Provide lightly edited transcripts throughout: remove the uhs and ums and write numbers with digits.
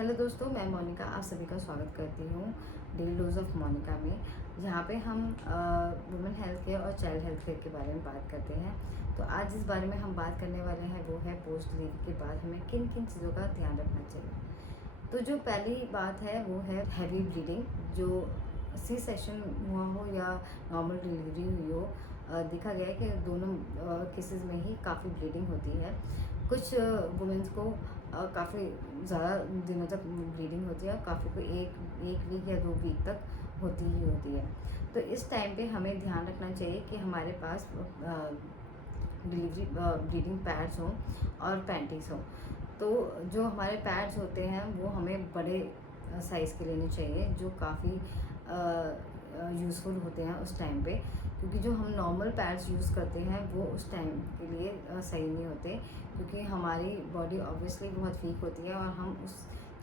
Hello दोस्तों, मैं मोनिका आप सभी का स्वागत करती हूँ डेली डोज ऑफ मोनिका में। जहाँ पे हम वुमेन हेल्थ केयर और चाइल्ड हेल्थ केयर के बारे में बात करते हैं। तो आज जिस बारे में हम बात करने वाले हैं वो है पोस्ट डिलीवरी के बाद हमें किन किन चीज़ों का ध्यान रखना चाहिए। तो जो पहली बात है वो है हैवी ब्लीडिंग। जो सी सेक्शन हुआ हो या नॉर्मल डिलीवरी हुई हो, देखा गया है कि दोनों केसेस में ही काफ़ी ब्लीडिंग होती है। कुछ वुमेंस को काफ़ी ज़्यादा दिनों तक ब्लीडिंग होती है और काफ़ी को एक वीक या 2 वीक तक होती ही होती है। तो इस टाइम पे हमें ध्यान रखना चाहिए कि हमारे पास डिलीवरी ब्लीडिंग पैड्स हों और पैंटीज़ हों। तो जो हमारे पैड्स होते हैं वो हमें बड़े साइज़ के लेने चाहिए, जो काफ़ी यूज़फुल होते हैं उस टाइम पे, क्योंकि जो हम नॉर्मल पैड्स यूज़ करते हैं वो उस टाइम के लिए सही नहीं होते, क्योंकि हमारी बॉडी ऑब्वियसली बहुत वीक होती है और हम उस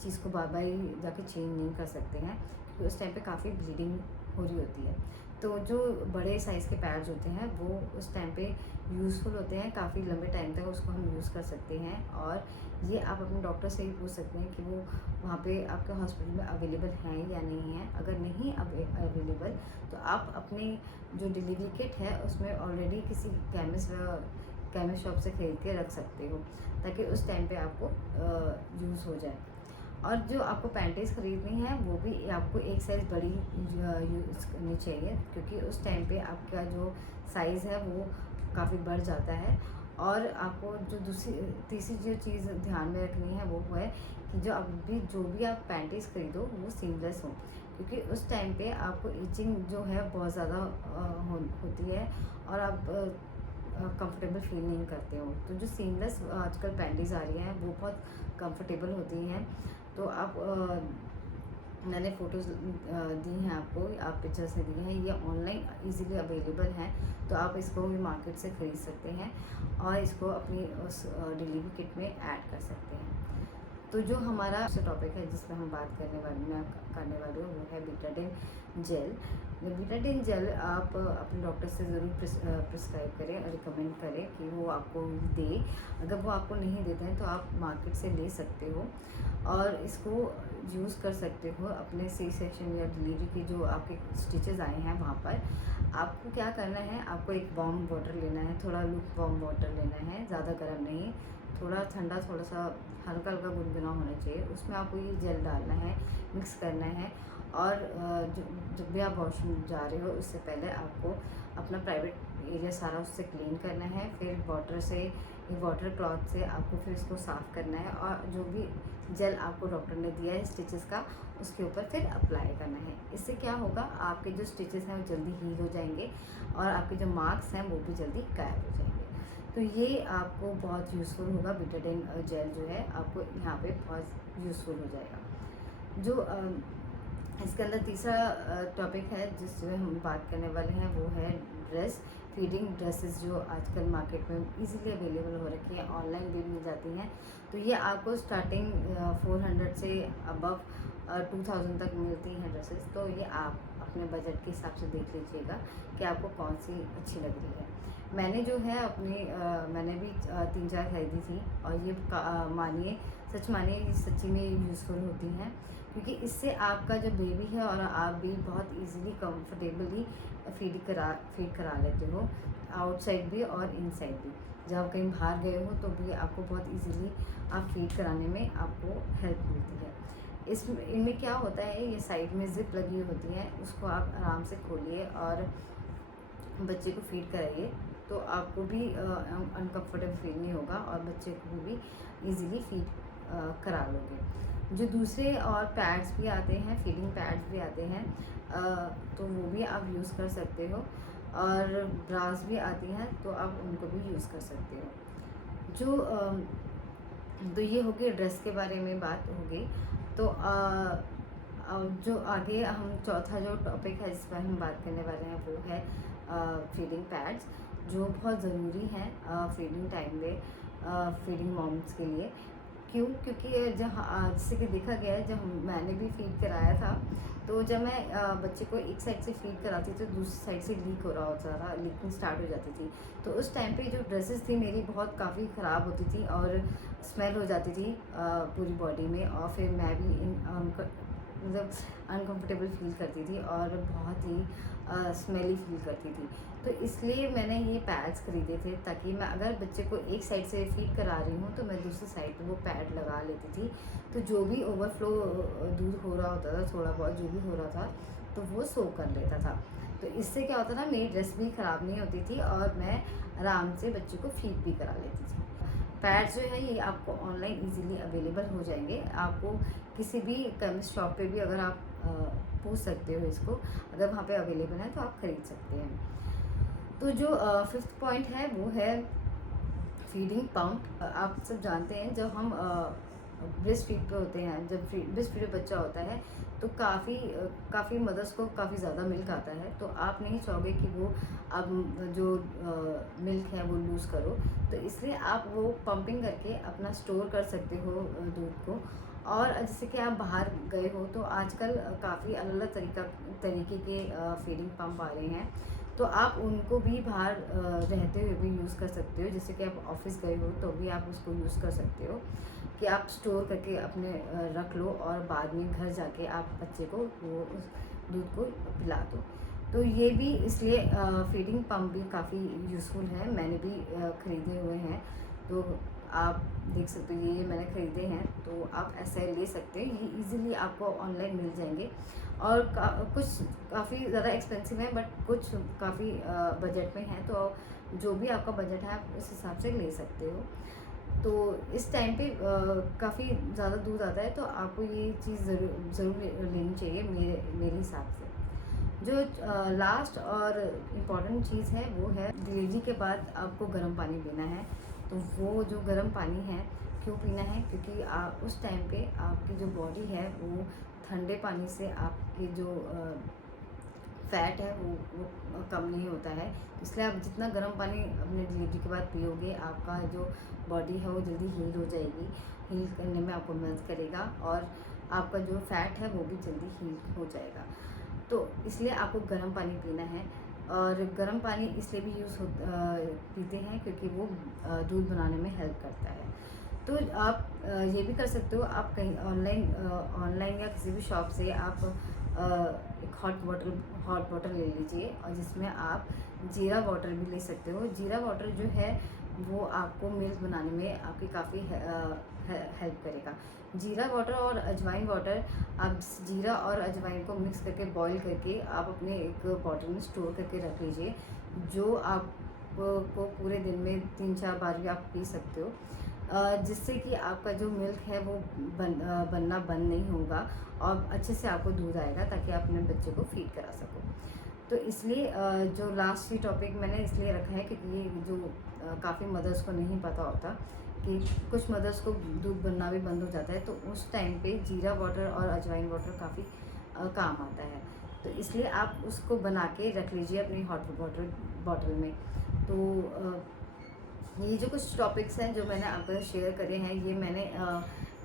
चीज़ को बार बार जाके चेंज नहीं कर सकते हैं, क्योंकि उस टाइम पे काफ़ी ब्लीडिंग हो रही होती है। तो जो बड़े साइज़ के पैड्स होते हैं वो उस टाइम पे यूज़फुल होते हैं, काफ़ी लंबे टाइम तक उसको हम यूज़ कर सकते हैं। और ये आप अपने डॉक्टर से ही पूछ सकते हैं कि वो वहाँ पे आपके हॉस्पिटल में अवेलेबल हैं या नहीं है। अगर नहीं अवेलेबल तो आप अपनी जो डिलीवरी किट है उसमें ऑलरेडी किसी केमिस्ट शॉप से ख़रीद के रख सकते हो, ताकि उस टाइम पे आपको यूज़ हो जाए। और जो आपको पैंटीज़ ख़रीदनी है वो भी आपको एक साइज़ बड़ी यूज़ करनी चाहिए, क्योंकि उस टाइम पे आपका जो साइज़ है वो काफ़ी बढ़ जाता है। और आपको जो तीसरी जो चीज़ ध्यान में रखनी है वो है कि जो भी आप पैंटीज़ ख़रीदो वो सीमलेस हो, क्योंकि उस टाइम पे आपको इचिंग जो है बहुत ज़्यादा होती है और आप कंफर्टेबल फील नहीं करते हो। तो जो सीमलेस आजकल पैंटीज़ आ रही हैं वो बहुत कंफर्टेबल होती हैं। तो आप मैंने फ़ोटोज़ दी हैं आपको, आप पिक्चर्स में दी हैं, ये ऑनलाइन इजीली अवेलेबल हैं। तो आप इसको भी मार्केट से ख़रीद सकते हैं और इसको अपनी उस डिलीवरी किट में ऐड कर सकते हैं। तो जो हमारा टॉपिक है जिसमें हम बात करने वाली हूँ वो है बीटाडिन जेल। बीटाडिन जेल आप अपने डॉक्टर से ज़रूर प्रिस्क्राइब करें और रिकमेंड करें कि वो आपको दे। अगर वो आपको नहीं देते हैं तो आप मार्केट से ले सकते हो और इसको यूज़ कर सकते हो अपने सी सेक्शन या डिलीवरी की जो आपके स्टिचेस आए हैं वहाँ पर। आपको क्या करना है, आपको एक वार्म वाटर लेना है, थोड़ा लूक वार्म वाटर लेना है, ज़्यादा गर्म नहीं, थोड़ा ठंडा, थोड़ा सा हल्का हल्का गुनगुना होना चाहिए। उसमें आपको ये जेल डालना है, मिक्स करना है। और जब भी आप वॉशरूम जा रहे हो उससे पहले आपको अपना प्राइवेट एरिया सारा उससे क्लीन करना है। फिर वाटर क्लॉथ से आपको फिर इसको साफ़ करना है और जो भी जेल आपको डॉक्टर ने दिया है स्टिचेस का उसके ऊपर फिर अप्लाई करना है। इससे क्या होगा, आपके जो स्टिचेस हैं वो जल्दी हील हो जाएंगे और आपके जो मार्क्स हैं वो भी जल्दी गायब हो जाएंगे। तो ये आपको बहुत यूज़फुल होगा। बीटाडिन जेल जो है आपको यहाँ पे बहुत यूज़फुल हो जाएगा। जो इसके अंदर तीसरा टॉपिक है जिसमें हम बात करने वाले हैं वो है ड्रेस फीडिंग ड्रेसेस, जो आजकल मार्केट में इजीली अवेलेबल हो रखी हैं, ऑनलाइन भी मिल जाती हैं। तो ये आपको स्टार्टिंग 400 से अबव 2000 तक मिलती हैं ड्रेसेस। तो ये आप अपने बजट के हिसाब से देख लीजिएगा कि आपको कौन सी अच्छी लग रही है। मैंने जो है मैंने भी 3-4 खरीदी थी और ये सच मानिए ये सच्ची में यूज़फुल होती हैं, क्योंकि इससे आपका जो बेबी है और आप भी बहुत इजीली कंफर्टेबली फीड करा लेते हो, आउटसाइड भी और इनसाइड भी। जब आप कहीं बाहर गए हो तो भी आपको बहुत इजीली आप फीड कराने में आपको हेल्प मिलती है। इनमें क्या होता है, ये साइड में ज़िप लगी होती है, उसको आप आराम से खोलिए और बच्चे को फीड कराइए, तो आपको भी अनकम्फर्टेबल फील नहीं होगा और बच्चे को भी इजीली फीड करा लोगे। जो दूसरे और पैड्स भी आते हैं, फीडिंग पैड्स भी आते हैं, तो वो भी आप यूज़ कर सकते हो और ब्रास भी आती हैं तो आप उनको भी यूज़ कर सकते हो। तो ये हो गई ड्रेस के बारे में बात हो गई। तो जो आगे हम चौथा जो टॉपिक है जिस पर हम बात करने वाले हैं वो है फीडिंग पैड्स, जो बहुत ज़रूरी हैं फीडिंग टाइम में फीडिंग मॉम्स के लिए। क्यों? क्योंकि जहाँ जैसे कि देखा गया है, जब मैंने भी फ़ीड कराया था, तो जब मैं बच्चे को एक साइड से फ़ीड कराती तो दूसरी साइड से लीक हो रहा होता था, लीकिंग स्टार्ट हो जाती थी। तो उस टाइम पे जो ड्रेसेस थी मेरी बहुत काफ़ी ख़राब होती थी और स्मेल हो जाती थी पूरी बॉडी में, और फिर मैं भी मतलब अनकंफर्टेबल फ़ील करती थी और बहुत ही स्मेली फ़ील करती थी। तो इसलिए मैंने ये पैड्स खरीदे थे, ताकि मैं अगर बच्चे को एक साइड से फ़ीड करा रही हूँ तो मैं दूसरी साइड पे वो पैड लगा लेती थी। तो जो भी ओवरफ्लो दूध हो रहा होता था, थोड़ा बहुत जो भी हो रहा था, तो वो सोक कर लेता था। तो इससे क्या होता ना, मेरी ड्रेस भी ख़राब नहीं होती थी और मैं आराम से बच्चे को फ़ीड भी करा लेती थी। पैड्स जो है ये आपको ऑनलाइन ईज़िली अवेलेबल हो जाएँगे। आपको किसी भी केमिस्ट शॉप पे भी अगर आप पूछ सकते हो इसको, अगर वहाँ पे अवेलेबल है तो आप खरीद सकते हैं। तो जो 5th पॉइंट है वो है फीडिंग पम्प। आप सब जानते हैं, जब हम ब्रेस्ट फीड पे होते हैं, जब ब्रेस्ट फीड बच्चा होता है, तो काफ़ी मदर्स को काफ़ी ज़्यादा मिल्क आता है। तो आप नहीं चाहोगे कि वो अब जो मिल्क है वो लूज़ करो, तो इसलिए आप वो पंपिंग करके अपना स्टोर कर सकते हो दूध को। और जैसे कि आप बाहर गए हो तो आजकल काफ़ी अलग-अलग तरीके के फीडिंग पंप आ रहे हैं। तो आप उनको भी बाहर रहते हुए भी यूज़ कर सकते हो। जैसे कि आप ऑफ़िस गए हो तो भी आप उसको यूज़ कर सकते हो कि आप स्टोर करके अपने रख लो और बाद में घर जाके आप बच्चे को वो उस दूध को पिला दो। तो ये भी इसलिए फीडिंग पम्प भी काफ़ी यूज़फुल है, मैंने भी ख़रीदे हुए हैं। तो आप देख सकते हो, ये मैंने ख़रीदे हैं, तो आप ऐसे ले सकते हैं। ये ईज़िली आपको ऑनलाइन मिल जाएँगे और कुछ काफ़ी ज़्यादा एक्सपेंसिव है, बट कुछ काफ़ी बजट में है। तो जो भी आपका बजट है आप उस हिसाब से ले सकते हो। तो इस टाइम पे काफ़ी ज़्यादा दूध आता है, तो आपको ये चीज़ ज़रूर लेनी चाहिए मेरे हिसाब से। जो लास्ट और इम्पॉर्टेंट चीज़ है वो है, डिलीवरी के बाद आपको गर्म पानी पीना है। तो वो जो गर्म पानी है, क्यों पीना है? क्योंकि उस टाइम पे आपकी जो बॉडी है वो ठंडे पानी से आपकी जो फैट है वो कम नहीं होता है। इसलिए आप जितना गर्म पानी अपने डिलीवरी के बाद पियोगे, आपका जो बॉडी है वो जल्दी हील हो जाएगी। हील करने में आपको मदद करेगा और आपका जो फैट है वो भी जल्दी हील हो जाएगा। तो इसलिए आपको गर्म पानी पीना है। और गर्म पानी इसलिए भी पीते हैं क्योंकि वो दूध बनाने में हेल्प करता है। तो आप ये भी कर सकते हो, आप कहीं ऑनलाइन या किसी भी शॉप से आप एक हॉट वाटर ले लीजिए, और जिसमें आप जीरा वाटर भी ले सकते हो। जीरा वाटर जो है वो आपको मिल्क बनाने में आपकी काफ़ी हेल्प करेगा। जीरा वाटर और अजवाइन वाटर, आप जीरा और अजवाइन को मिक्स करके बॉईल करके आप अपने एक बॉटल में स्टोर करके रख लीजिए, जो आप को पूरे दिन में 3-4 बार भी आप पी सकते हो, जिससे कि आपका जो मिल्क है वो बनना बंद नहीं होगा और अच्छे से आपको दूध आएगा, ताकि आप अपने बच्चे को फीड करा सको। तो इसलिए जो लास्ट ये टॉपिक मैंने इसलिए रखा है क्योंकि ये जो काफ़ी मदर्स को नहीं पता होता कि कुछ मदर्स को दूध बनना भी बंद हो जाता है, तो उस टाइम पे जीरा वाटर और अजवाइन वाटर काफ़ी काम आता है। तो इसलिए आप उसको बना के रख लीजिए अपनी हॉट वाटर बॉटल में। तो ये जो कुछ टॉपिक्स हैं जो मैंने आपके साथ शेयर करे हैं, ये मैंने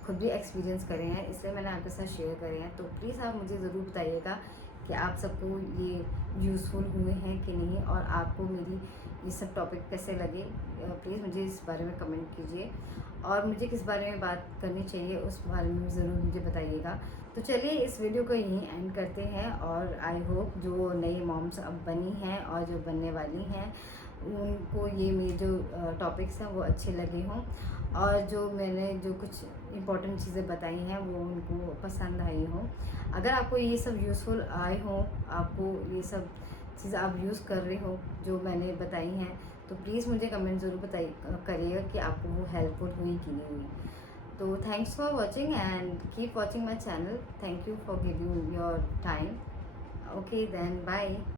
खुद भी एक्सपीरियंस करे हैं, इसलिए मैंने आपके साथ शेयर करे हैं। तो प्लीज़ आप मुझे ज़रूर बताइएगा कि आप सबको ये यूज़फुल हुए हैं कि नहीं, और आपको मेरी ये सब टॉपिक कैसे लगे। प्लीज़ मुझे इस बारे में कमेंट कीजिए, और मुझे किस बारे में बात करनी चाहिए उस बारे में ज़रूर मुझे बताइएगा। तो चलिए इस वीडियो को यहीं एंड करते हैं, और आई होप जो नई मॉम्स अब बनी हैं और जो बनने वाली हैं उनको ये मेरे जो टॉपिक्स हैं वो अच्छे लगे हों, और जो मैंने जो कुछ इम्पोर्टेंट चीज़ें बताई हैं वो उनको पसंद आई हों। अगर आपको ये सब यूज़फुल आए हों, आपको ये सब चीज़ आप यूज़ कर रहे हो जो मैंने बताई हैं, तो प्लीज़ मुझे कमेंट ज़रूर करिएगा कि आपको वो हेल्पफुल हुई कि नहीं हुई। तो thanks for watching and keep watching my channel. Thank you for giving your time. Okay then, bye.